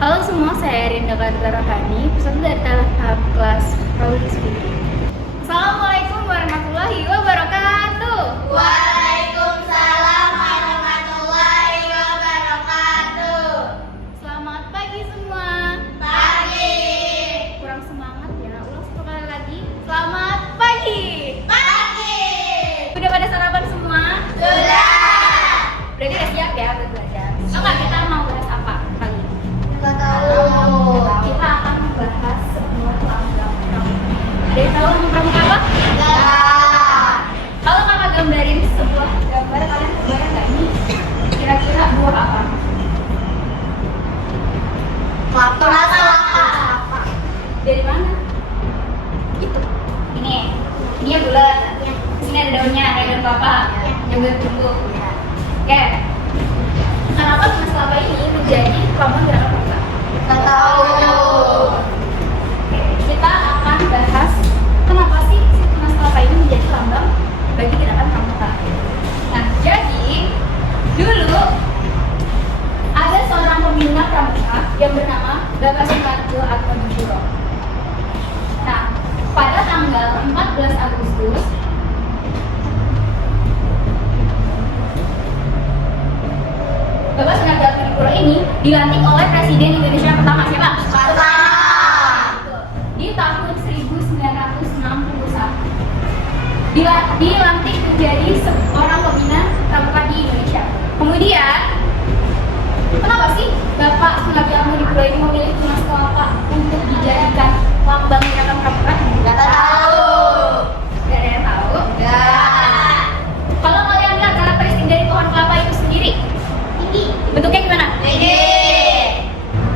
Halo semua, saya Rinda Kartarahani, peserta dari tahap kelas Prodi 10. Assalamualaikum warahmatullahi wabarakatuh. Waalaikumsalam warahmatullahi wabarakatuh. Selamat pagi semua. Pagi. Kurang semangat ya, ulang satu kali lagi. Selamat pagi. Pagi. Udah pada sarapan semua? Sudah. Berarti udah siap ya buat belajar. Enggak, kita mau bahas apa kali ini? Nggak tahu. Kita akan membahas sebuah lambang pramuka. Ada yang tahu lambang pramuka apa? Nggak. Kalau kakak gambarin sebuah gambar, kalian kebayang nggak ini kira-kira buah apa? Kelapa. Dari mana? Itu. Ini ya bulat. Sini ada daunnya, kayak daun kelapa. Yang bertumbuh. Oke. Kenapa tunas kelapa ini menjadi lambang gerakan pramuka? Nggak tahu. Oke, kita akan bahas kenapa sih si tunas kelapa ini menjadi lambang bagi gerakan pramuka. Nah, jadi dulu ada seorang pembina pramuka yang bernama Bapak Soekarjo Atmajuro. Nah, pada tanggal 14 Agustus Bapak Soekarjo Atmajuro ini dilantik oleh Presiden Indonesia yang pertama, siapa? Soekarno. Di tahun 1961 dilantik menjadi seorang pembina pramuka di Indonesia. Kemudian, kenapa sih Bapak Soekarjo Atmajuro ini memilih tunas kelapa untuk dijadikan lambang gerakan pramuka? Nggak tahu. Gak ada yang tahu? Nggak. Kalau kalian lihat karakteristik dari pohon kelapa itu sendiri, Tinggi. bentuknya gimana? Tinggi.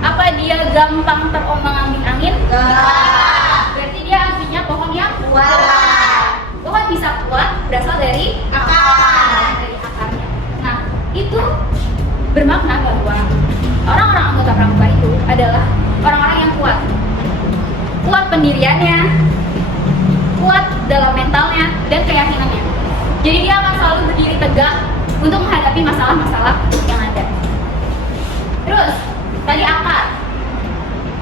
Apa dia gampang terombang-ambing angin? Nggak. Berarti dia artinya pohon yang Kuat. Pohon bisa kuat berasal dari Akar. dari akarnya. Nah, itu bermakna bahwa orang-orang anggota pramuka itu adalah orang-orang yang kuat. Kuat pendiriannya, kuat dalam mentalnya dan keyakinannya. Jadi dia akan selalu berdiri tegak untuk menghadapi masalah-masalah yang ada. Terus, tadi akar.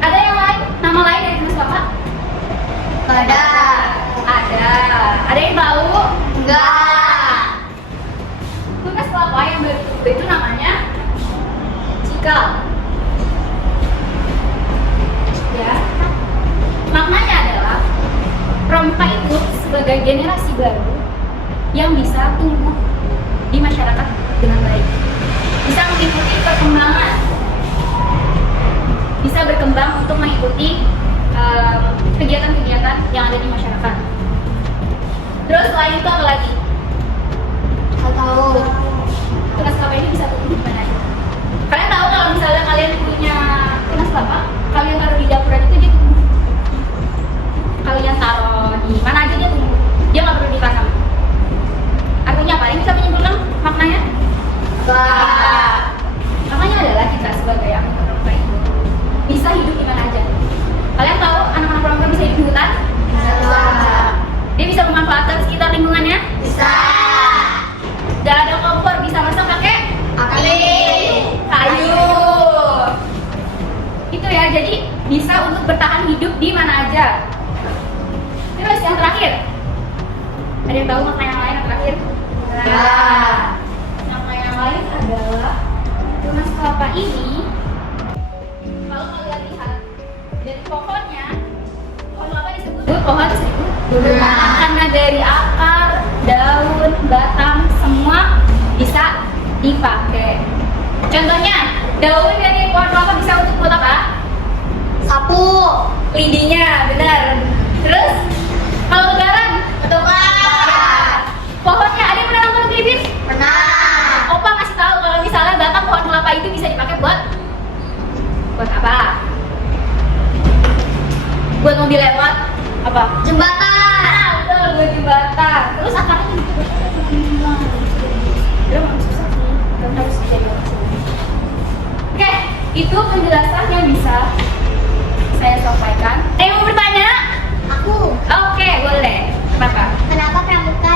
Ada yang lain? Nama lain dari tunas kelapa? Ada. Ada. Ada yang tahu? Nggak. Tunas kelapa yang bertumbuh itu namanya cikal. Ya. Maknanya adalah pramuka itu sebagai generasi baru yang bisa tumbuh di masyarakat dengan baik. Bisa mengikuti perkembangan. Bisa berkembang untuk mengikuti kegiatan-kegiatan yang ada di masyarakat. Terus selain itu apa lagi? Nggak tahu. Tunas kelapa ini bisa tumbuh di mana aja. Kalian tahu kalau misalnya kalian punya tunas kelapa, kalian taruh di dapur aja tuh dia tumbuh. Kalian taruh di mana aja dia tumbuh. Dia nggak perlu ditanam. Artinya apa? Ini bisa menyimpulkan maknanya? Nggak. Maknanya adalah kita sebagai anggota pramuka itu bisa hidup di mana aja. Kalian tahu anak-anak pramuka bisa hidup di hutan? Nggak. Dia bisa memanfaatkan sekitar lingkungannya? Bisa. Gak ada kompor, bisa masak pakai kayu. Itu ya, jadi bisa untuk bertahan hidup di mana aja. Terus yang terakhir, ada yang tahu makna yang lain yang terakhir? Nggak. Makna yang lain adalah tunas kelapa ini, kalau kalian lihat dari pohonnya, pohon kelapa disebut pohon seribu Nah. karena dari akar, daun, batang semua bisa dipakai. Contohnya, daun dari pohon kelapa bisa untuk buat apa? Sapu. Lidinya, benar. Terus kalau lebaran, Ketupat. pohonnya ada yang pernah nonton bibir? Pernah. Opa ngasih tahu kalau misalnya batang pohon kelapa itu bisa dipakai buat apa? Buat mobil lewat apa? Jembatan. Betul, buat jembatan. Terus akarnya juga susah sih. Dan harus jadi Oke, itu penjelasan yang bisa saya sampaikan. Mau bertanya? Aku. Oke, boleh. Maka, Kenapa pramuka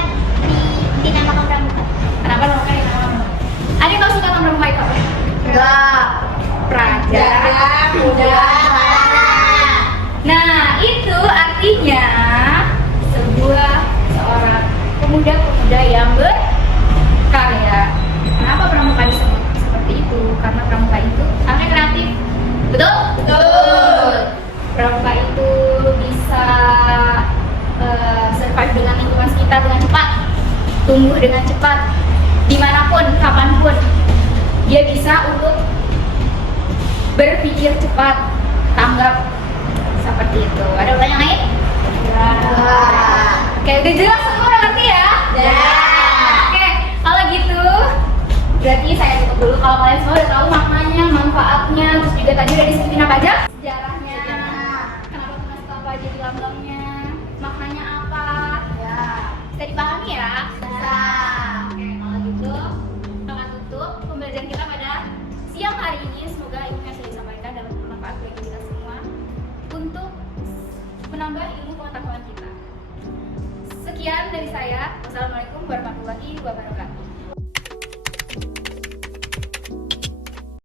dinamakan pramuka? kenapa pramuka dinamakan pramuka? Ada yang tahu singkatan pramuka itu apa? Enggak. Praja muda yang berkarya. Kenapa pramuka disebut seperti itu? Karena pramuka itu sangat kreatif. Betul? Betul. Pramuka itu bisa survive dengan lingkungan sekitar dengan cepat, tumbuh dengan cepat, dimanapun, kapanpun. Dia bisa untuk berpikir cepat, tanggap seperti itu. Ada pertanyaan lain? Ya. Oke, udah jelas semua, udah ngerti ya? Ya. Oke, kalau gitu berarti saya tutup dulu. Kalau kalian semua udah tahu maknanya, manfaatnya, terus juga tadi udah disebutin apa aja? Sejarahnya, kenapa tunas apa aja di lambangnya, maknanya apa? Ya. Bisa dipahami ya? Bisa. Oke, kalau gitu kita tutup pembelajaran kita pada siang hari ini. Semoga ilmu yang sudah disampaikan dapat bermanfaat bagi kita semua untuk menambah ilmu pengetahuan kita. Sekian dari saya. Wassalamualaikum warahmatullahi wabarakatuh.